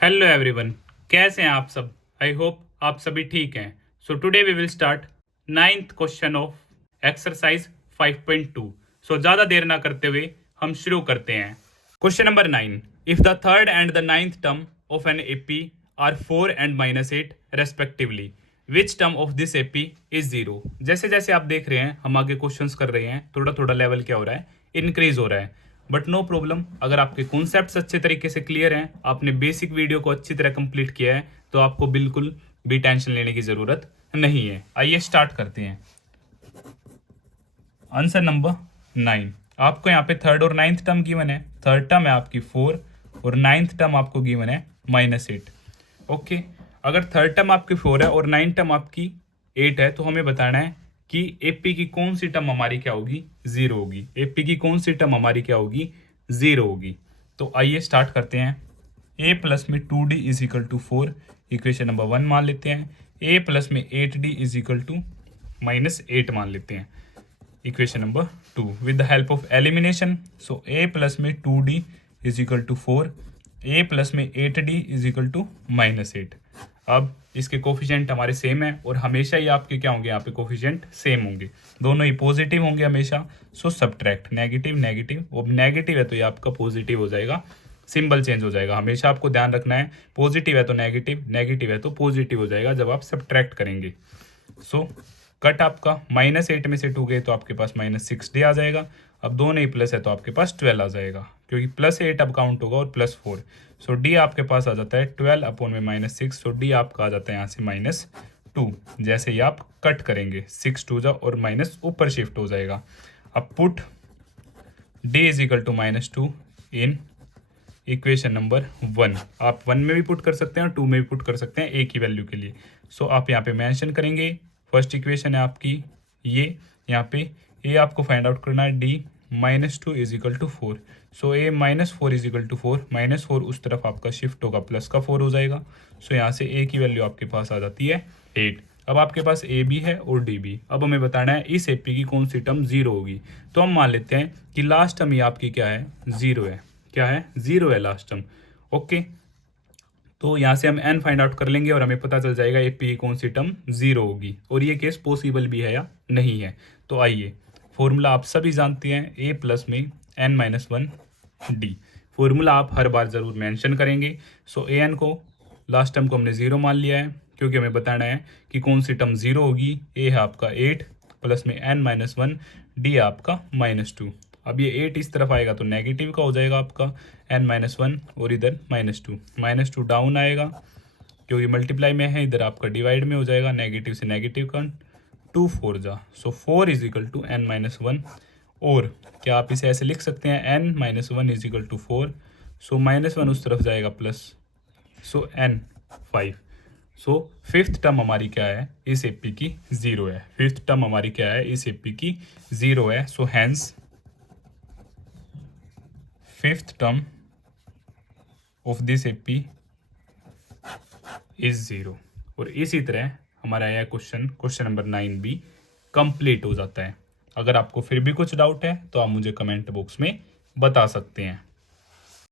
Hello everyone, कैसे हैं आप सब। आई होप आप सभी ठीक हैं। So today we will start ninth question of exercise 5.2। So ज़्यादा देर ना करते हुए हम शुरू करते हैं। Question number 9, if the third and the ninth term of an AP are 4 and -8 respectively, which term of this AP is zero. जैसे जैसे आप देख रहे हैं हम आगे क्वेश्चंस कर रहे हैं, थोड़ा थोड़ा लेवल क्या हो रहा है, इंक्रीज हो रहा है। बट नो प्रॉब्लम, अगर आपके कॉन्सेप्ट्स अच्छे तरीके से क्लियर हैं, आपने बेसिक वीडियो को अच्छी तरह कंप्लीट किया है, तो आपको बिल्कुल भी टेंशन लेने की ज़रूरत नहीं है। आइए स्टार्ट करते हैं। आंसर नंबर 9, आपको यहाँ पे थर्ड और नाइन्थ टर्म गिवन है। थर्ड टर्म है आपकी 4 और नाइन्थ टर्म आपको गिवन है -8। ओके, अगर थर्ड टर्म आपकी 4 है और नाइन्थ टर्म आपकी 8 है, तो हमें बताना है कि एपी की कौन सी टर्म हमारी क्या होगी, जीरो होगी। एपी की कौन सी टर्म हमारी क्या होगी, जीरो होगी। तो आइए स्टार्ट करते हैं। ए प्लस में 2d is equal to 4 equation number 1 मान लेते हैं। ए प्लस में 8d इज इक्वल टू -8 मान लेते हैं equation number 2 with the help of elimination. So a plus में 2d is equal to 4, a plus में 8d इज इक्वल टू -8। अब इसके कोफिशिएंट हमारे सेम है और हमेशा ही आपके क्या होंगे, यहाँ पे कोफिशिएंट सेम होंगे, दोनों ही पॉजिटिव होंगे हमेशा। सो सब्ट्रैक्ट नेगेटिव नेगेटिव, वो नेगेटिव है तो ये आपका पॉजिटिव हो जाएगा, सिंबल चेंज हो जाएगा। हमेशा आपको ध्यान रखना है, पॉजिटिव है तो नेगेटिव, नेगेटिव है तो पॉजिटिव हो जाएगा जब आप सब्ट्रैक्ट करेंगे। सो कट आपका -8 में से 2 गए तो आपके पास -6d आ जाएगा। अब दोनों ही प्लस है तो आपके पास 12 आ जाएगा, क्योंकि +8 अब काउंट होगा और +4। सो d आपके पास आ जाता है 12 अपॉन में -6। सो d आपका आ जाता है यहाँ से -2। जैसे ही आप कट करेंगे 6 2 जा और माइनस ऊपर शिफ्ट हो जाएगा। अब put d is equal to -2 in equation number 1। आप 1 में भी पुट कर सकते हैं और 2 में भी पुट कर सकते हैं एक ही वैल्यू के लिए। सो आप यहाँ पे मेंशन करेंगे, फर्स्ट इक्वेशन है आपकी ये, यहाँ पे ए आपको फाइंड आउट करना है d -2 is equal to 4। So a -4 is equal to 4, -4 उस तरफ आपका शिफ्ट होगा, प्लस का 4 हो जाएगा। सो यहाँ से ए की वैल्यू आपके पास आ जाती है 8। अब आपके पास ए भी है और डी भी। अब हमें बताना है इस एपी की कौन सी टर्म जीरो होगी। तो हम मान लेते हैं कि लास्ट टर्म ये आपकी क्या है, जीरो है। क्या है, जीरो है लास्ट टर्म। ओके, तो यहाँ से हम n फाइंड आउट कर लेंगे और हमें पता चल जाएगा ए पी कौन सी टर्म जीरो होगी, और ये केस पॉसिबल भी है या नहीं है। तो आइए, फॉर्मूला आप सभी जानते हैं, a प्लस में n-1 d। फॉर्मूला आप हर बार ज़रूर मेंशन करेंगे। सो ए एन को, लास्ट टर्म को हमने ज़ीरो मान लिया है, क्योंकि हमें बताना है कि कौन सी टर्म ज़ीरो होगी। ए है आपका 8 प्लस में n-1, d आपका -2। अब ये 8 इस तरफ आएगा तो नेगेटिव का हो जाएगा आपका n-1, और इधर -2 डाउन आएगा क्योंकि मल्टीप्लाई में है, इधर आपका डिवाइड में हो जाएगा, नेगेटिव से नेगेटिव का 2 4 जा। सो 4 इज इक्वल टू n-1, और क्या आप इसे ऐसे लिख सकते हैं n-1 इज इक्वल टू 4। सो -1 उस तरफ जाएगा प्लस, सो n 5। सो फिफ्थ टर्म हमारी क्या है, इस एपी की जीरो है। फिफ्थ टर्म हमारी क्या है, इस एपी की जीरो है। So hence fifth term of this AP is zero. और इसी तरह हमारा यह क्वेश्चन नंबर 9 भी कंप्लीट हो जाता है। अगर आपको फिर भी कुछ डाउट है तो आप मुझे कमेंट बॉक्स में बता सकते हैं।